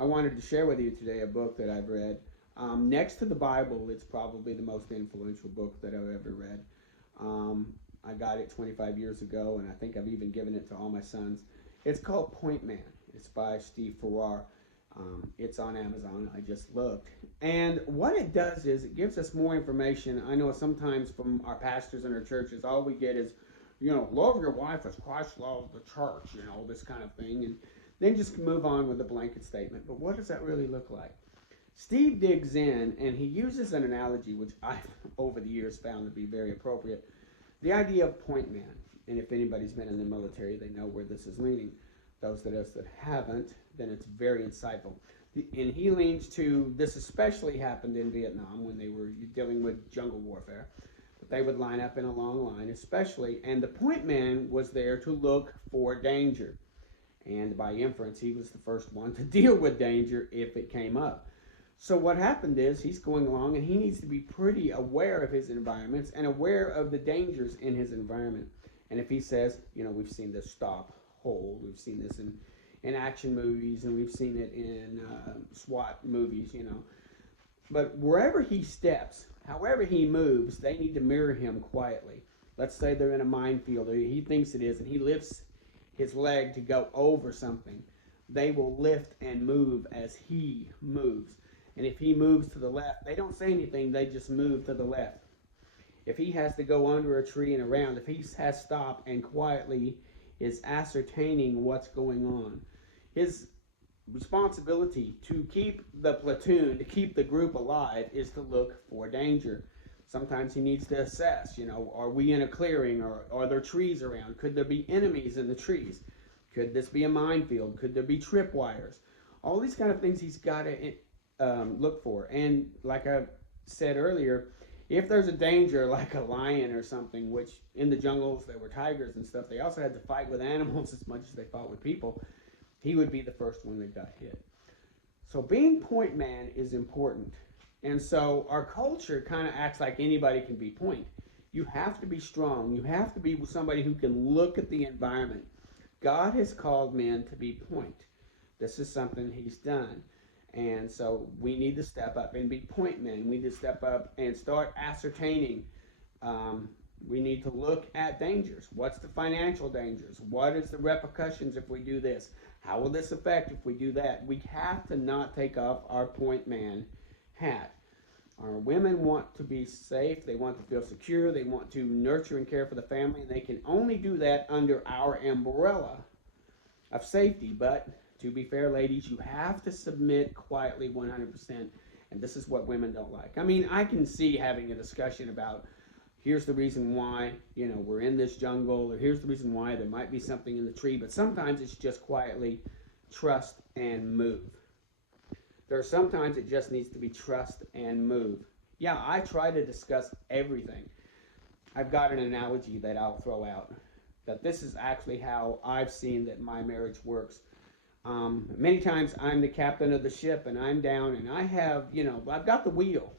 I wanted to share with you today a book that I've read. Next to the Bible, it's probably the most influential book that I've ever read. Um, I got it 25 years ago, and I think I've even given it to all my sons. It's called Point Man. It's by Steve Farrar. It's on Amazon. I just looked. And what it does is it gives us more information. I know sometimes from our pastors in our churches, all we get is, love your wife as Christ loved the church, this kind of thing. And then just move on with a blanket statement. But what does that really look like? Steve digs in and he uses an analogy which I've over the years found to be very appropriate. The idea of point man. And if anybody's been in the military, they know where this is leaning. Those of us that haven't, then it's very insightful. And he leans to, this especially happened in Vietnam when they were dealing with jungle warfare. But they would line up in a long line, especially, and the point man was there to look for danger. And by inference, he was the first one to deal with danger if it came up. So what happened is he's going along and he needs to be pretty aware of his environments and aware of the dangers in his environment. And if he says, we've seen this stop, hold, we've seen this in action movies and we've seen it in SWAT movies, But wherever he steps, however he moves, they need to mirror him quietly. Let's say they're in a minefield, or he thinks it is, and he lifts his leg to go over something. They will lift and move as he moves. And if he moves to the left, they don't say anything, they just move to the left. If he has to go under a tree and around, if he has stopped and quietly is ascertaining what's going on, his responsibility to keep the platoon, to keep the group alive, is to look for danger. Sometimes he needs to assess, are we in a clearing, or are there trees around? Could there be enemies in the trees? Could this be a minefield? Could there be tripwires? All these kind of things he's got to look for. And like I said earlier, if there's a danger like a lion or something, which in the jungles there were tigers and stuff, they also had to fight with animals as much as they fought with people, he would be the first one that got hit. So being point man is important. And so our culture kind of acts like anybody can be point. You have to be strong. You have to be somebody who can look at the environment. God has called men to be point. This is something he's done. And so we need to step up and be point men. We need to step up and start ascertaining. We need to look at dangers. What's the financial dangers? What is the repercussions if we do this? How will this affect if we do that? We have to not take off our point man hat. Our women want to be safe. They want to feel secure. They want to nurture and care for the family. And they can only do that under our umbrella of safety. But to be fair, ladies, you have to submit quietly 100%. And this is what women don't like. I mean, I can see having a discussion about, here's the reason why, we're in this jungle, or here's the reason why there might be something in the tree. But sometimes it's just quietly trust and move. There are sometimes it just needs to be trust and move. Yeah, I try to discuss everything. I've got an analogy that I'll throw out, that this is actually how I've seen that my marriage works. Many times I'm the captain of the ship and I'm down and I have, I've got the wheel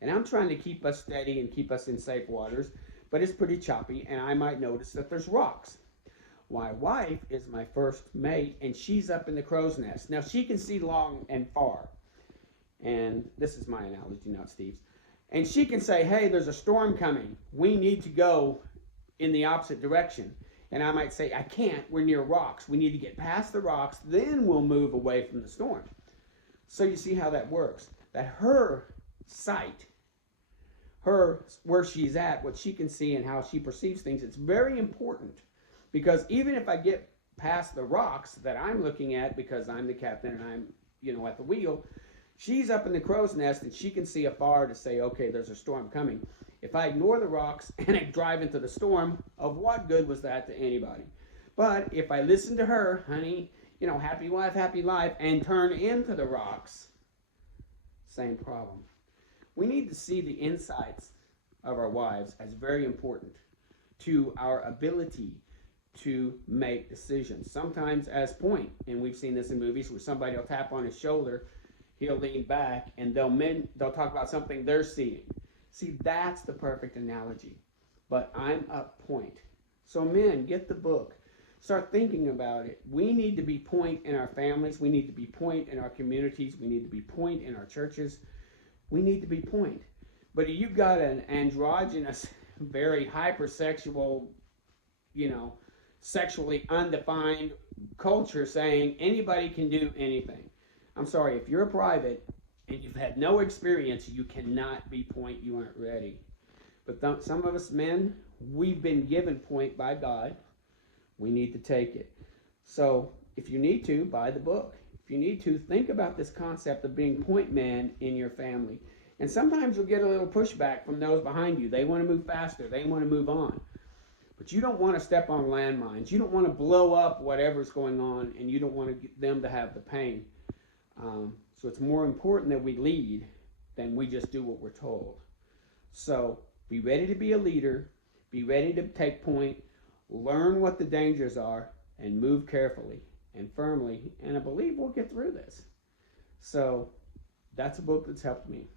and I'm trying to keep us steady and keep us in safe waters, but it's pretty choppy and I might notice that there's rocks. My wife is my first mate and she's up in the crow's nest. Now she can see long and far. And this is my analogy, not Steve's. And she can say, hey, there's a storm coming. We need to go in the opposite direction. And I might say, I can't. We're near rocks. We need to get past the rocks. Then we'll move away from the storm. So you see how that works. That her sight, where she's at, what she can see and how she perceives things, it's very important. Because even if I get past the rocks that I'm looking at because I'm the captain and I'm, at the wheel, she's up in the crow's nest and she can see afar to say, okay, there's a storm coming. If I ignore the rocks and I drive into the storm, of what good was that to anybody? But if I listen to her, honey, happy wife, happy life, and turn into the rocks, same problem. We need to see the insights of our wives as very important to our ability to make decisions. Sometimes as point, and we've seen this in movies where somebody will tap on his shoulder, he'll lean back, and they'll talk about something they're seeing. See, that's the perfect analogy. But I'm up point. So men, get the book. Start thinking about it. We need to be point in our families. We need to be point in our communities. We need to be point in our churches. We need to be point. But you've got an androgynous, very hypersexual, sexually undefined culture saying anybody can do anything. I'm sorry, if you're a private and you've had no experience, you cannot be point. You aren't ready. But some of us men, we've been given point by God. We need to take it. So if you need to, buy the book. If you need to, think about this concept of being point man in your family. And sometimes you'll get a little pushback from those behind you. They want to move faster. They want to move on. But you don't want to step on landmines. You don't want to blow up whatever's going on, and you don't want to get them to have the pain. So it's more important that we lead than we just do what we're told. So be ready to be a leader. Be ready to take point. Learn what the dangers are and move carefully and firmly. And I believe we'll get through this. So that's a book that's helped me.